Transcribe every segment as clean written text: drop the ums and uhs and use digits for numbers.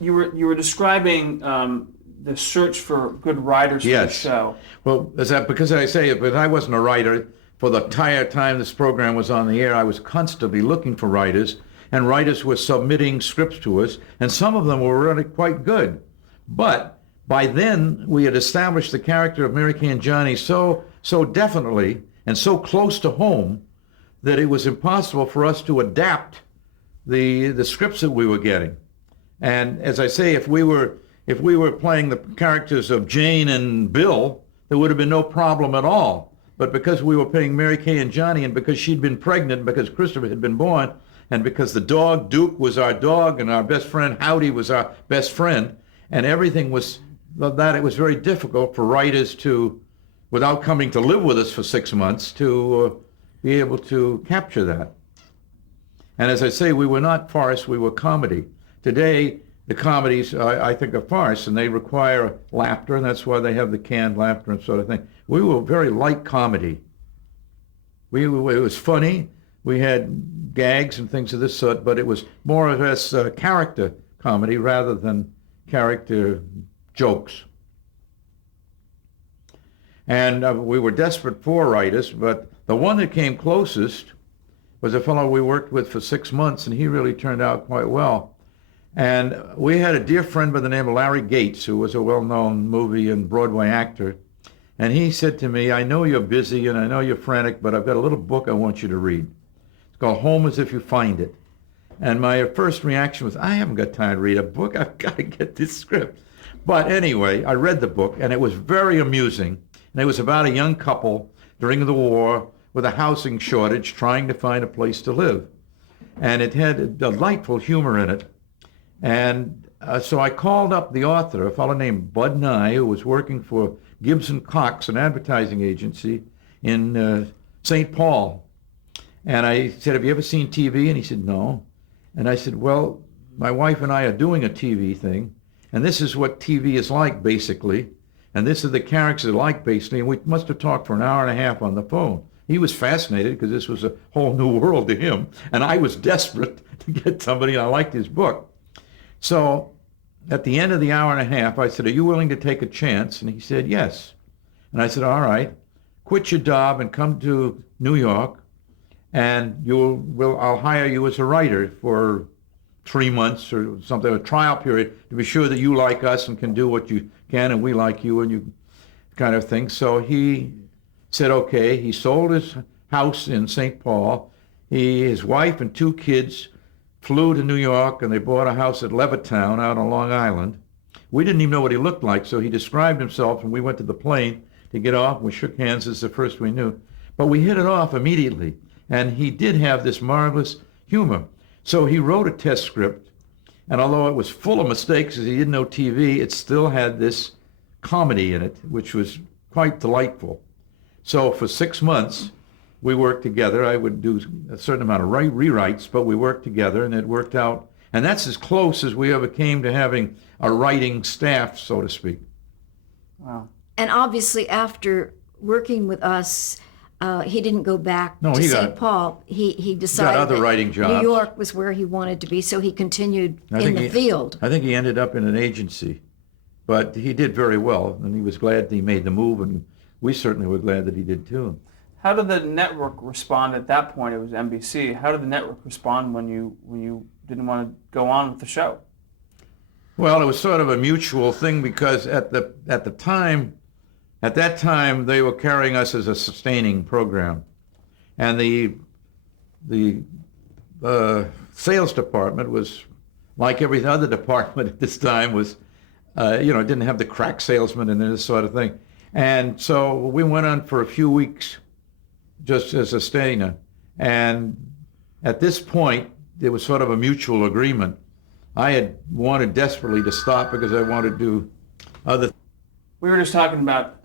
You were describing the search for good writers for the Yes. show. Well, is that because I say it, but I wasn't a writer for the entire time this program was on the air. I was constantly looking for writers, and writers were submitting scripts to us, and some of them were really quite good. But by then, we had established the character of Mary Kay and Johnny so definitely and so close to home that it was impossible for us to adapt the scripts that we were getting. And as I say, if we were playing the characters of Jane and Bill, there would have been no problem at all. But because we were playing Mary Kay and Johnny, and because she'd been pregnant, because Christopher had been born, and because the dog Duke was our dog, and our best friend Howdy was our best friend, and everything was that, it was very difficult for writers to, without coming to live with us for 6 months, to be able to capture that. And as I say, we were not farce, we were comedy. Today, the comedies, I think, are farce, and they require laughter, and that's why they have the canned laughter and sort of thing. We were very light comedy. It was funny. We had gags and things of this sort, but it was more or less character comedy rather than character jokes. And we were desperate for writers, but the one that came closest was a fellow we worked with for 6 months, and he really turned out quite well. And we had a dear friend by the name of Larry Gates, who was a well-known movie and Broadway actor. And he said to me, I know you're busy and I know you're frantic, but I've got a little book I want you to read. It's called Home as If You Find It. And my first reaction was, I haven't got time to read a book. I've got to get this script. But anyway, I read the book, and it was very amusing. And it was about a young couple during the war with a housing shortage trying to find a place to live. And it had a delightful humor in it. And so I called up the author, a fellow named Bud Nye, who was working for Gibson Cox, an advertising agency in St. Paul. And I said, have you ever seen TV? And he said, no. And I said, well, my wife and I are doing a TV thing, and this is what TV is like, basically. And this is the characters like, basically. And we must have talked for an hour and a half on the phone. He was fascinated because this was a whole new world to him. And I was desperate to get somebody, and I liked his book. So at the end of the hour and a half, I said, are you willing to take a chance? And he said, yes. And I said, all right, quit your job and come to New York, and I'll hire you as a writer for 3 months or something, a trial period, to be sure that you like us and can do what you can, and we like you, and you kind of thing. So he said, okay. He sold his house in St. Paul. His wife and 2 kids flew to New York, and they bought a house at Levittown out on Long Island. We didn't even know what he looked like, so he described himself, and we went to the plane to get off. We shook hands as the first we knew. But we hit it off immediately, and he did have this marvelous humor. So he wrote a test script, and although it was full of mistakes because he didn't know TV, it still had this comedy in it, which was quite delightful. So for 6 months, we worked together. I would do a certain amount of rewrites, but we worked together, and it worked out. And that's as close as we ever came to having a writing staff, so to speak. Wow. And obviously, after working with us, he didn't go back No, to he St. got- Paul. He decided other that writing New jobs. York was where he wanted to be, so he continued I in think the field. I think he ended up in an agency, but he did very well, and he was glad that he made the move, and we certainly were glad that he did too. How did the network respond at that point? It was NBC. How did the network respond when you didn't want to go on with the show? Well, it was sort of a mutual thing because at that time they were carrying us as a sustaining program, and the sales department was like every other department at this time, was didn't have the crack salesman and this sort of thing. And so we went on for a few weeks just as a sustainer. And at this point, there was sort of a mutual agreement. I had wanted desperately to stop because I wanted to do other. We were just talking about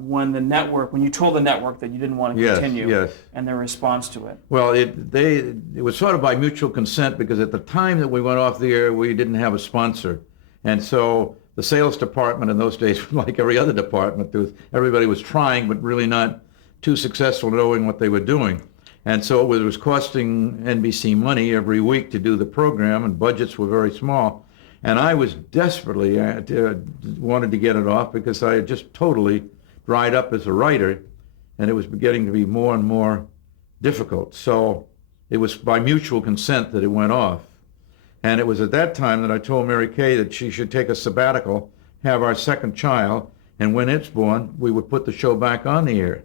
when you told the network that you didn't want to Yes, continue, yes. and their response to it. Well, it was sort of by mutual consent because at the time that we went off the air, we didn't have a sponsor. And so the sales department in those days, like every other department, everybody was trying but really not too successful knowing what they were doing. And so it was costing NBC money every week to do the program, and budgets were very small. And I was desperately wanted to get it off because I had just totally dried up as a writer, and it was getting to be more and more difficult. So it was by mutual consent that it went off. And it was at that time that I told Mary Kay that she should take a sabbatical, have our second child, and when it's born, we would put the show back on the air.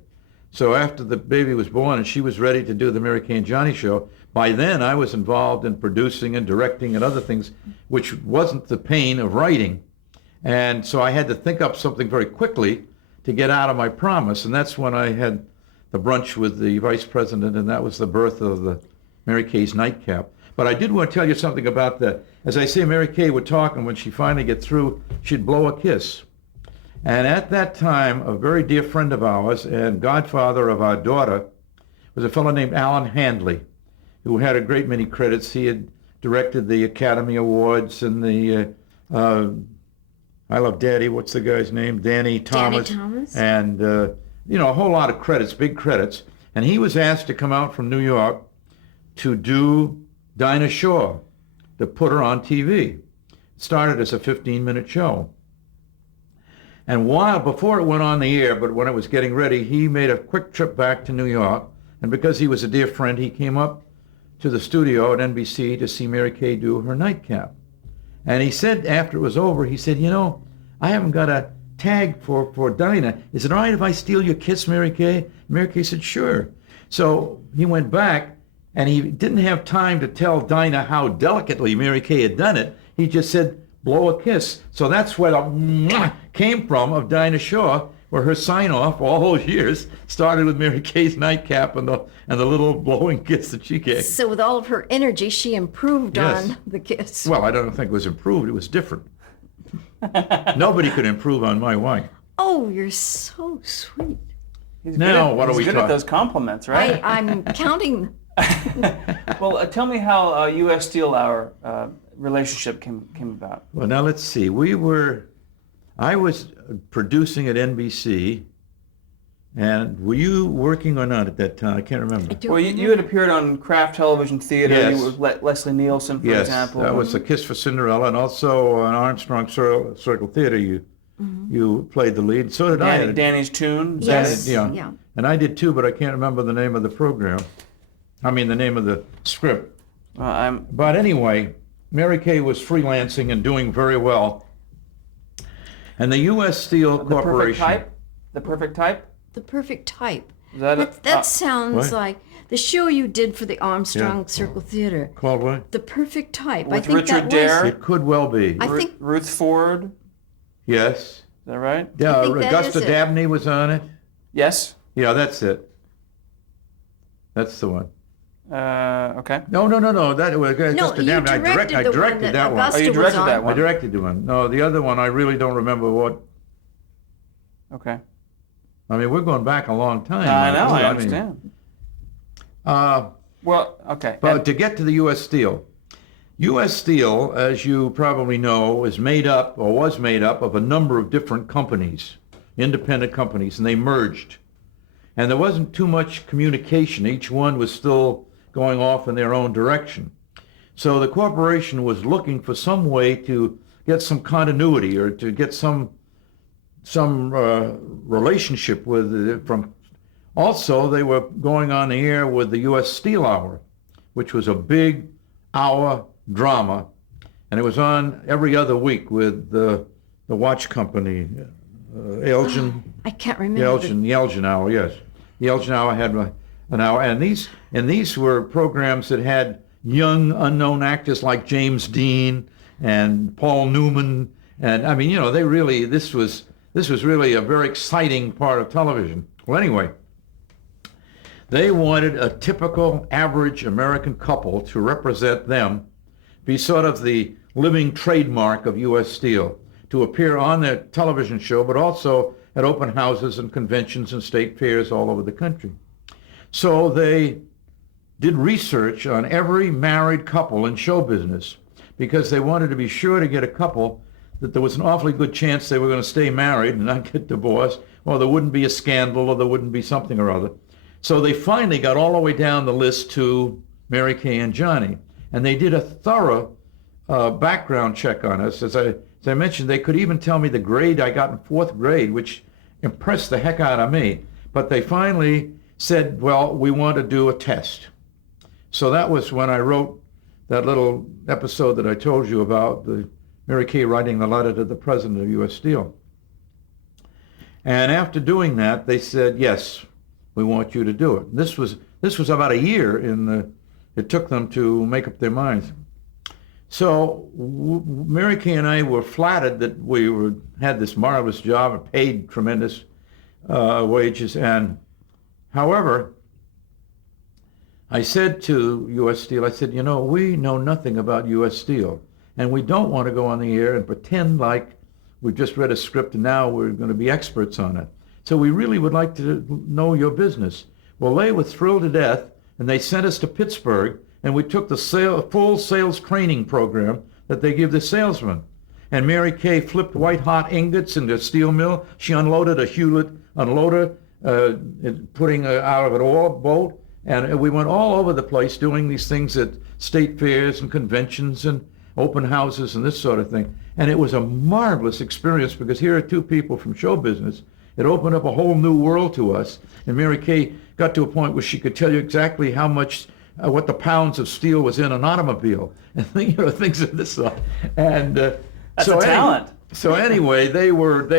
So after the baby was born and she was ready to do the Mary Kay and Johnny show, by then I was involved in producing and directing and other things, which wasn't the pain of writing. And so I had to think up something very quickly to get out of my promise. And that's when I had the brunch with the vice president, and that was the birth of the Mary Kay's Nightcap. But I did want to tell you something about that. As I say, Mary Kay would talk, and when she finally get through, she'd blow a kiss. And at that time, a very dear friend of ours and godfather of our daughter was a fellow named Alan Handley, who had a great many credits. He had directed the Academy Awards and the I Love Daddy, what's the guy's name? Danny Thomas. Danny Thomas. And, you know, a whole lot of credits, big credits. And he was asked to come out from New York to do Dinah Shore, to put her on TV. It started as a 15-minute show. And before it went on the air, but when it was getting ready, he made a quick trip back to New York. And because he was a dear friend, he came up to the studio at NBC to see Mary Kay do her Nightcap. And he said after it was over, he said, you know, I haven't got a tag for Dinah. Is it all right if I steal your kiss, Mary Kay? Mary Kay said, sure. So he went back, and he didn't have time to tell Dinah how delicately Mary Kay had done it. He just said, blow a kiss. So that's where the mwah came from of Dinah Shore, where her sign-off all those years started with Mary Kay's Nightcap and the little blowing kiss that she gave. So with all of her energy, she improved Yes. on the kiss. Well, I don't think it was improved. It was different. Nobody could improve on my wife. Oh, you're so sweet. He's Now, good at, what are he's we good talking- at those compliments, right? I'm counting. Well, tell me how U.S. Steel our relationship came about. Well, now let's see. I was producing at NBC, and were you working or not at that time? I can't remember. I don't Well, you had appeared on Kraft Television Theater. Yes. You were with Leslie Nielsen, for Yes, example. that was A Kiss for Cinderella, and also on Armstrong Circle Theater, you played the lead. So did I. Danny's Tune. is Yes. that it? Yeah. Yeah. And I did too, but I can't remember the name of the program. I mean, the name of the script. But anyway, Mary Kay was freelancing and doing very well. And the U.S. Steel The Perfect Corporation. Type. The Perfect Type. The Perfect Type. Is that That sounds What? like the show you did for the Armstrong Circle Theater. Called what? The Perfect Type. I With think Richard that Dare? It could well be. I think Ruth Ford. Is Yes. that right? Yeah, think that Augusta is it. Dabney was on it. Yes. Yeah, that's it. That's the one. Okay. No. That was Augusta you Dabney. I directed the one directed that that one. Augusta Oh, you was directed on. that I one. directed the one. No, the other one I really don't remember what. Okay. I mean, we're going back a long time. I know. I mean, understand. Well, okay. But to get to the U.S. Steel, U.S. Steel, as you probably know, is made up or was made up of a number of different companies, independent companies, and they merged. And there wasn't too much communication. Each one was still going off in their own direction. So the corporation was looking for some way to get some continuity or to get some relationship with from. Also, they were going on the air with the U.S. Steel Hour, which was a big hour drama, and it was on every other week with the watch company, Elgin. I can't remember. The Elgin Hour, yes. The Elgin Hour had an hour, and these were programs that had young unknown actors like James Dean and Paul Newman, and I mean, you know, this was really a very exciting part of television. Well, anyway, they wanted a typical average American couple to represent them, be sort of the living trademark of U.S. Steel, to appear on their television show, but also at open houses and conventions and state fairs all over the country. So they did research on every married couple in show business because they wanted to be sure to get a couple that there was an awfully good chance they were going to stay married and not get divorced, or there wouldn't be a scandal, or there wouldn't be something or other. So they finally got all the way down the list to Mary Kay and Johnny, and they did a thorough background check on us. As I mentioned, they could even tell me the grade I got in fourth grade, which impressed the heck out of me. But they finally said, well, we want to do a test. So that was when I wrote that little episode that I told you about, the Mary Kay writing the letter to the president of U.S. Steel. And after doing that, they said, yes, we want you to do it. This was about a year it took them to make up their minds. So Mary Kay and I were flattered that we had this marvelous job and paid tremendous wages. And however, I said to U.S. Steel, I said, we know nothing about U.S. Steel, and we don't want to go on the air and pretend like we've just read a script and now we're going to be experts on it. So we really would like to know your business. Well, they were thrilled to death, and they sent us to Pittsburgh, and we took the full sales training program that they give the salesmen. And Mary Kay flipped white-hot ingots in the steel mill. She unloaded a Hewlett unloader, putting out of an ore boat, and we went all over the place doing these things at state fairs and conventions and open houses and this sort of thing. And it was a marvelous experience because here are two people from show business. It opened up a whole new world to us. And Mary Kay got to a point where she could tell you exactly how much, what the pounds of steel was in an automobile, and things of this sort. And that's a talent. So anyway, there was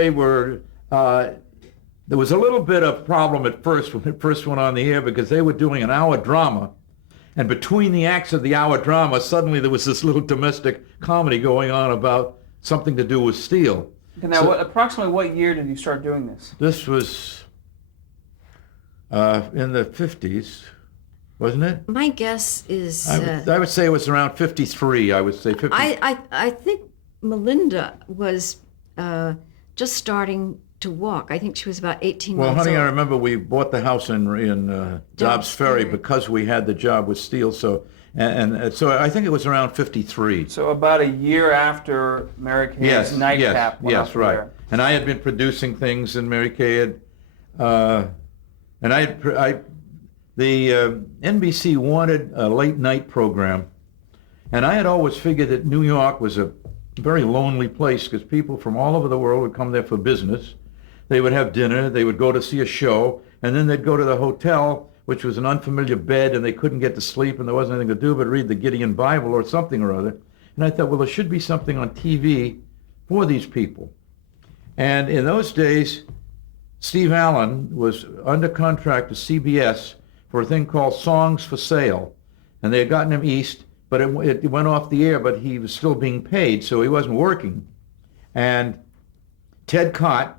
a little bit of problem at first when it first went on the air because they were doing an hour drama. And between the acts of the hour drama, suddenly there was this little domestic comedy going on about something to do with steel. Now, approximately what year did you start doing this? This was in the 50s, wasn't it? My guess is... I would say it was around 53. I would say 50. I think Melinda was just starting to walk. I think she was about 18 months old. Well, honey, I remember we bought the house in Dobbs Ferry because we had the job with steel. So so I think it was around 53. So about a year after Mary Kay's Nightcap went yes, off right. there. And I had been producing things, and Mary Kay had, the NBC wanted a late night program, and I had always figured that New York was a very lonely place because people from all over the world would come there for business. They would have dinner, they would go to see a show, and then they'd go to the hotel, which was an unfamiliar bed, and they couldn't get to sleep, and there wasn't anything to do but read the Gideon Bible or something or other. And I thought, well, there should be something on TV for these people. And in those days, Steve Allen was under contract to CBS for a thing called Songs for Sale. And they had gotten him east, but it went off the air, but he was still being paid, so he wasn't working. And Ted Cott,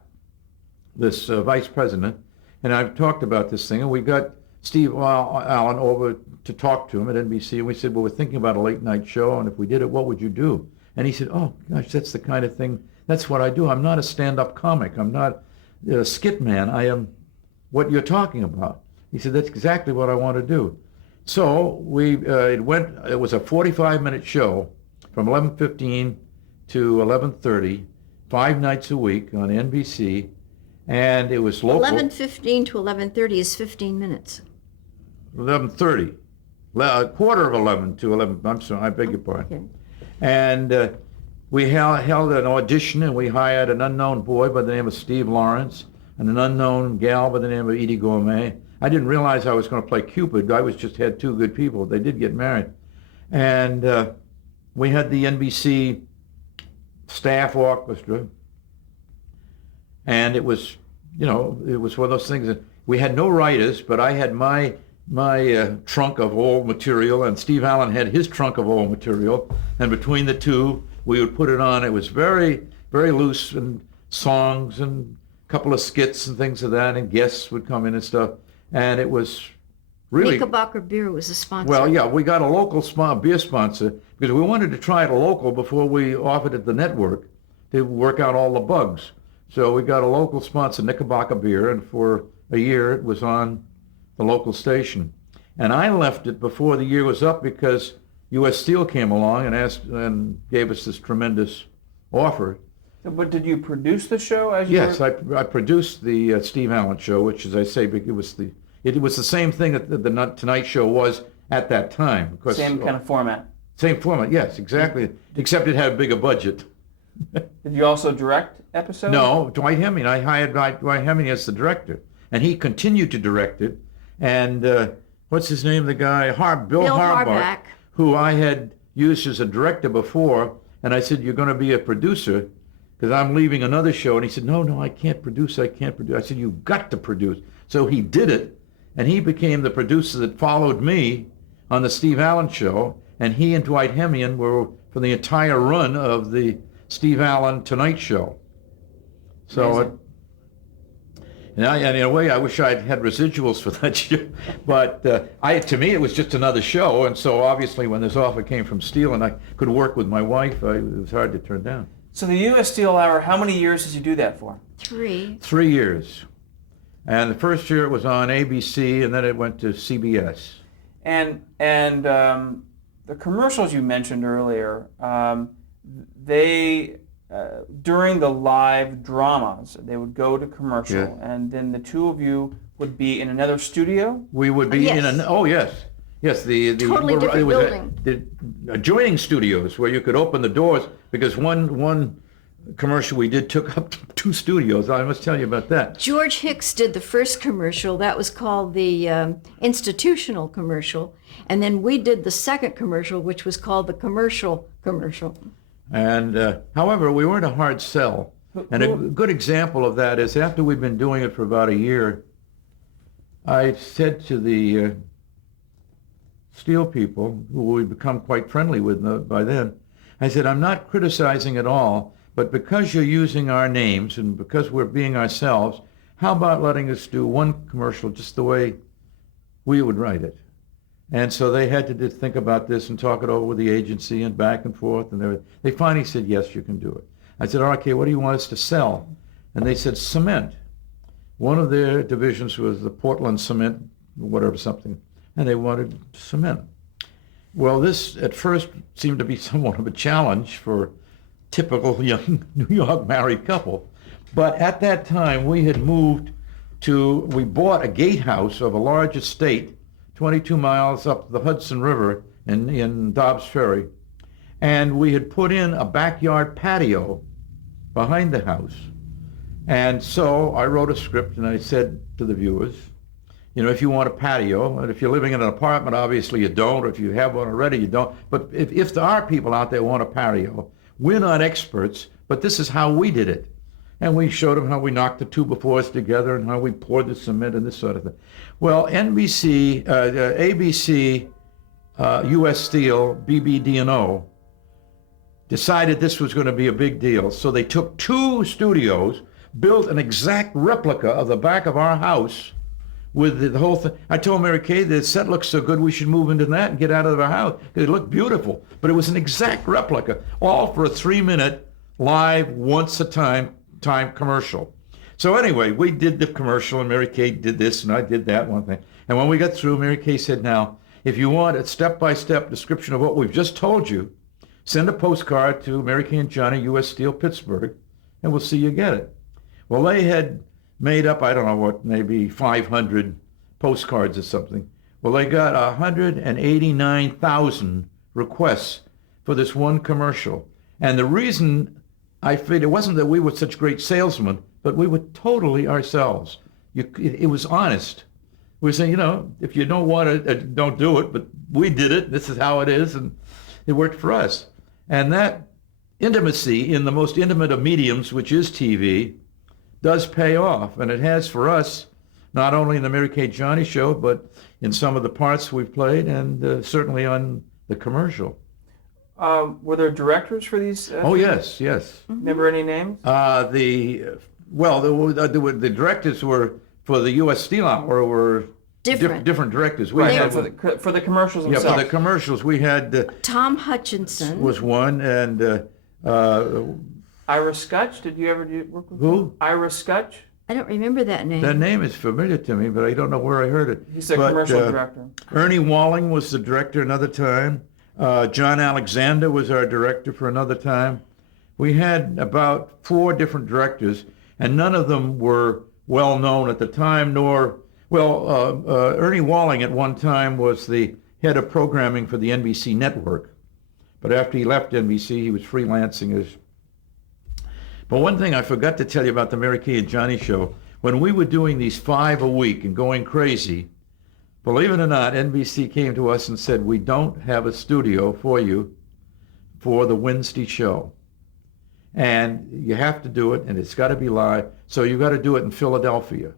this vice president, and I've talked about this thing, and we got Steve Allen over to talk to him at NBC, and we said, well, we're thinking about a late night show, and if we did it, what would you do? And he said, oh, gosh, that's the kind of thing, that's what I do. I'm not a stand-up comic. I'm not a skit man. I am what you're talking about. He said, that's exactly what I want to do. So it was a 45-minute show from 11:15 to 11:30, 5 nights a week on NBC, and it was local. 11:15 to 11:30 is 15 minutes. 11:30, a quarter of 11 to 11. I'm sorry, I beg your pardon. Okay. And we held an audition, and we hired an unknown boy by the name of Steve Lawrence and an unknown gal by the name of Edie Gourmet. I didn't realize I was going to play Cupid. I just had two good people. They did get married. And we had the NBC staff orchestra. And it was, it was one of those things that we had no writers, but I had my trunk of old material, and Steve Allen had his trunk of old material. And between the two, we would put it on. It was very, very loose, and songs and a couple of skits and things of that, and guests would come in and stuff. And it was really... Knickerbocker Beer was a sponsor. Well, yeah, we got a local beer sponsor because we wanted to try it a local before we offered it the network to work out all the bugs. So we got a local sponsor, Knickerbocker Beer, and for a year it was on the local station. And I left it before the year was up because U.S. Steel came along and gave us this tremendous offer. But did you produce the show? Yes, I produced the Steve Allen show, which, as I say, it was the same thing that the Tonight Show was at that time. Same kind of format. Same format, yes, exactly. Except it had a bigger budget. Did you also direct episodes? No, Dwight Hemming. I hired Dwight Hemming as the director, and he continued to direct it. And what's his name? The guy, Bill Harback, who I had used as a director before. And I said, "You're going to be a producer, because I'm leaving another show." And he said, "No, I can't produce. I can't produce." I said, "You've got to produce." So he did it, and he became the producer that followed me on the Steve Allen show. And he and Dwight Hemming were for the entire run of the Steve Allen Tonight Show. So, and in a way, I wish I'd had residuals for that show. But to me, it was just another show. And so obviously when this offer came from Steele and I could work with my wife, it was hard to turn down. So the U.S. Steel Hour, how many years did you do that for? 3. 3 years. And the first year it was on ABC, and then it went to CBS. And the commercials you mentioned earlier, they during the live dramas, they would go to commercial, and then the two of you would be in another studio? We would be Yes. in an, oh yes, yes, the Totally different it was building. the adjoining studios where you could open the doors, because one commercial we did took up 2 studios. I must tell you about that. George Hicks did the first commercial. That was called the institutional commercial. And then we did the second commercial, which was called the commercial. And however, we weren't a hard sell. And a good example of that is after we'd been doing it for about a year, I said to the Steel people, who we'd become quite friendly with by then, I said, "I'm not criticizing at all, but because you're using our names and because we're being ourselves, how about letting us do one commercial just the way we would write it?" And so they had to just think about this and talk it over with the agency and back and forth. And they finally said, "Yes, you can do it." I said, "Okay, what do you want us to sell?" And they said, "Cement." One of their divisions was the Portland Cement, whatever, something. And they wanted cement. Well, this at first seemed to be somewhat of a challenge for typical young New York married couple. But at that time, we had we bought a gatehouse of a large estate 22 miles up the Hudson River in Dobbs Ferry. And we had put in a backyard patio behind the house. And so I wrote a script and I said to the viewers, if you want a patio, and if you're living in an apartment, obviously you don't, or if you have one already, you don't. But if there are people out there who want a patio, we're not experts, but this is how we did it. And we showed them how we knocked the 2x4s together and how we poured the cement and this sort of thing. Well, ABC, U.S. Steel, BBD&O, decided this was going to be a big deal. So they took 2 studios, built an exact replica of the back of our house with the whole thing. I told Mary Kay, the set looks so good, we should move into that and get out of our house. It looked beautiful, but it was an exact replica, all for a 3-minute live, once a time commercial. So anyway, we did the commercial, and Mary Kay did this, and I did that one thing. And when we got through, Mary Kay said, "Now, if you want a step-by-step description of what we've just told you, send a postcard to Mary Kay and Johnny, U.S. Steel, Pittsburgh, and we'll see you get it." Well, they had made up, I don't know what, maybe 500 postcards or something. Well, they got 189,000 requests for this one commercial. And the reason I figured it wasn't that we were such great salesmen, but we were totally ourselves. It was honest. We were saying, if you don't want it, don't do it, but we did it. This is how it is, and it worked for us. And that intimacy in the most intimate of mediums, which is TV, does pay off, and it has for us, not only in the Mary Kay Johnny show, but in some of the parts we've played, and certainly on the commercial. Were there directors for these? Oh yes. Remember any names? The directors were for the U.S. Steel Hour were different directors. We Right, had for the commercials themselves. for the commercials we had Tom Hutchinson. was one, and Ira Skutch, did you ever work with Who? him? Ira Skutch? I don't remember that name. that name is familiar to me, but I don't know where I heard it. He's a But, commercial director. Ernie Walling was the director another time. John Alexander was our director for another time. We had about 4 different directors, and none of them were well known at the time, Ernie Walling at one time was the head of programming for the NBC network. But after he left NBC, he was freelancing as. But one thing I forgot to tell you about the Mary Kay and Johnny show, when we were doing these 5 a week and going crazy, believe it or not, NBC came to us and said, we don't have a studio for you for the Wednesday show. And you have to do it, and it's got to be live, so you got to do it in Philadelphia.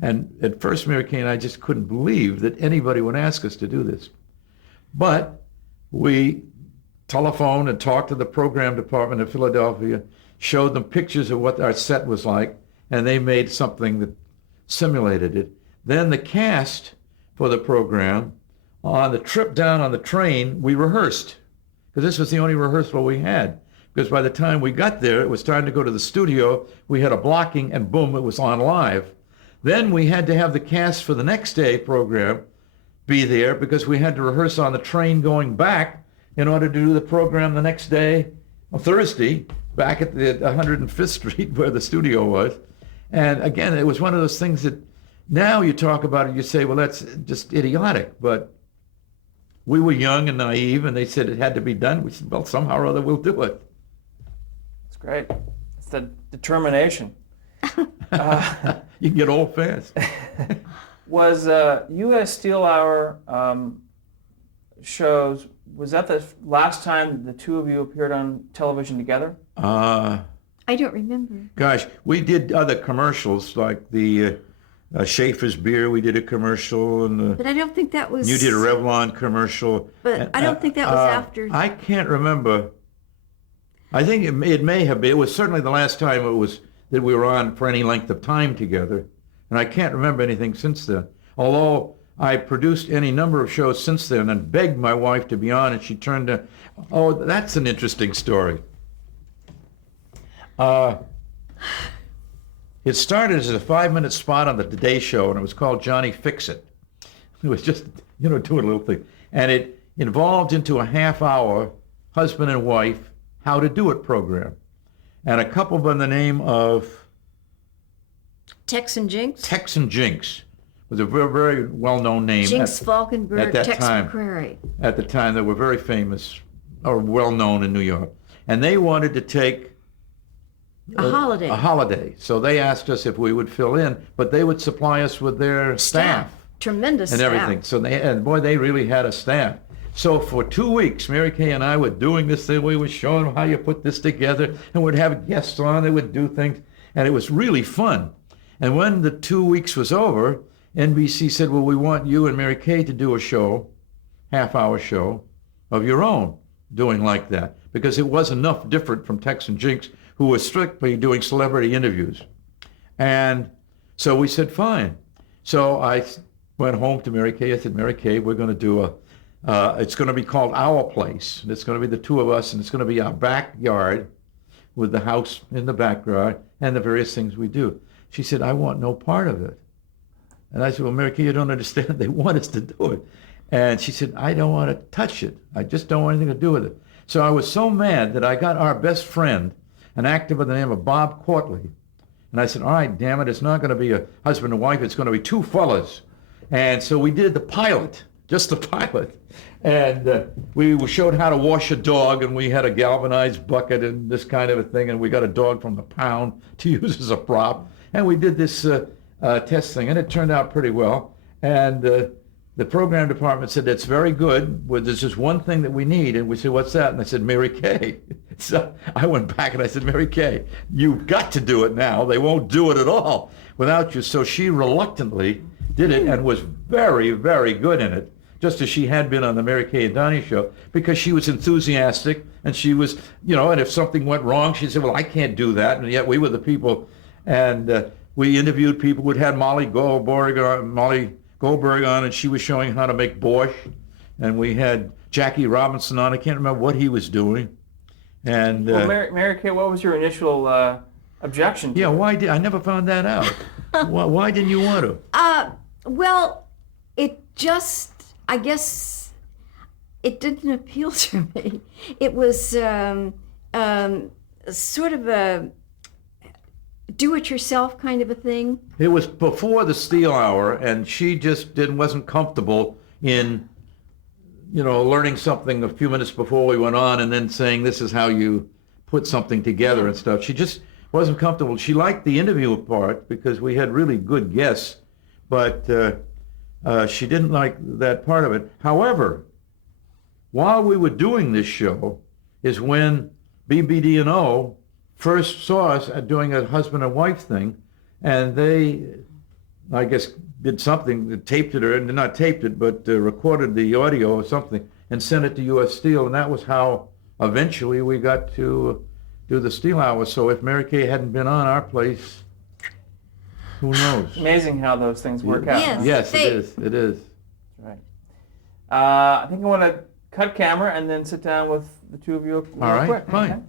And at first, Mary Kay and I just couldn't believe that anybody would ask us to do this. But we telephoned and talked to the program department of Philadelphia, showed them pictures of what our set was like, and they made something that simulated it. Then the cast for the program, on the trip down on the train, we rehearsed, because this was the only rehearsal we had. Because by the time we got there, it was time to go to the studio. We had a blocking, and boom, it was on live. Then we had to have the cast for the next day program be there, because we had to rehearse on the train going back in order to do the program the next day, on Thursday, back at the 105th Street where the studio was. And again, it was one of those things that now you talk about it, you say, well, that's just idiotic. But we were young and naive, and they said it had to be done. We said, well, somehow or other we'll do it. It's great. It's the determination. You can get old fast. Was U.S. Steel Hour shows, was that the last time the two of you appeared on television together? I don't remember. Gosh, we did other commercials like the Schaefer's beer. We did a commercial, and But I don't think that was... you did a Revlon commercial. But and, I don't think that was after... I can't remember. I think it may have been. It was certainly the last time it was that we were on for any length of time together. And I can't remember anything since then. Although I produced any number of shows since then and begged my wife to be on, and she turned to, oh, that's an interesting story. It started as a 5-minute spot on the Today Show, and it was called Johnny Fix It. It was just, doing a little thing. And it evolved into a half-hour husband and wife how to do it program. And a couple by the name of Tex and Jinx? Tex and Jinx was a very, very well-known name. Jinx Falkenberg, at that Tex time. McCrary. At the time, they were very famous or well-known in New York. And they wanted to take A holiday. a holiday. So they asked us if we would fill in, but they would supply us with their staff Tremendous and staff. everything. So they really had a staff. So for 2 weeks, Mary Kay and I were doing this thing. We were showing them how you put this together, and we'd have guests on. They would do things, and it was really fun. And when the 2 weeks was over, NBC said, well, we want you and Mary Kay to do a show, half-hour show, of your own, doing like that, because it was enough different from Tex and Jinx, who was strictly doing celebrity interviews. And so we said, fine. So I went home to Mary Kay. I said, Mary Kay, we're going to do it's going to be called Our Place. And it's going to be the two of us, and it's going to be our backyard with the house in the backyard and the various things we do. She said, I want no part of it. And I said, well, Mary Kay, you don't understand. They want us to do it. And she said, I don't want to touch it. I just don't want anything to do with it. So I was so mad that I got our best friend, an actor by the name of Bob Courtley. And I said, all right, damn it, it's not going to be a husband and wife. It's going to be two fellas. And so we did the pilot, just the pilot. And we showed how to wash a dog, and we had a galvanized bucket and this kind of a thing, and we got a dog from the pound to use as a prop. And we did this test thing, and it turned out pretty well. And the program department said, that's very good. Well, there's just one thing that we need. And we said, what's that? And they said, Mary Kay. So I went back and I said, Mary Kay, you've got to do it now. They won't do it at all without you. So she reluctantly did it and was very, very good in it, just as she had been on the Mary Kay and Donnie show, because she was enthusiastic, and she was, and if something went wrong, she said, well, I can't do that. And yet we were the people. And we interviewed people. We'd had Molly Goldberg on, and she was showing how to make borscht. And we had Jackie Robinson on. I can't remember what he was doing. And well, Mary Kay, what was your initial objection to it? I never found that out. why didn't you want to? Well, it just, I guess, it didn't appeal to me. It was sort of a do-it-yourself kind of a thing. It was before the Steel Hour, and she just wasn't comfortable in learning something a few minutes before we went on and then saying this is how you put something together and stuff. She just wasn't comfortable. She liked the interview part because we had really good guests, but she didn't like that part of it. However, while we were doing this show is when BBD&O first saw us doing a husband and wife thing, and they, I guess, did something, taped it, or not taped it, but recorded the audio or something, and sent it to U.S. Steel, and that was how eventually we got to do the Steel Hour. So if Mary Kay hadn't been on our place, who knows? Amazing how those things work out. Yes. Yes, it is. It is. Right. I think I want to cut camera and then sit down with the two of you real All right, quick. fine. Okay?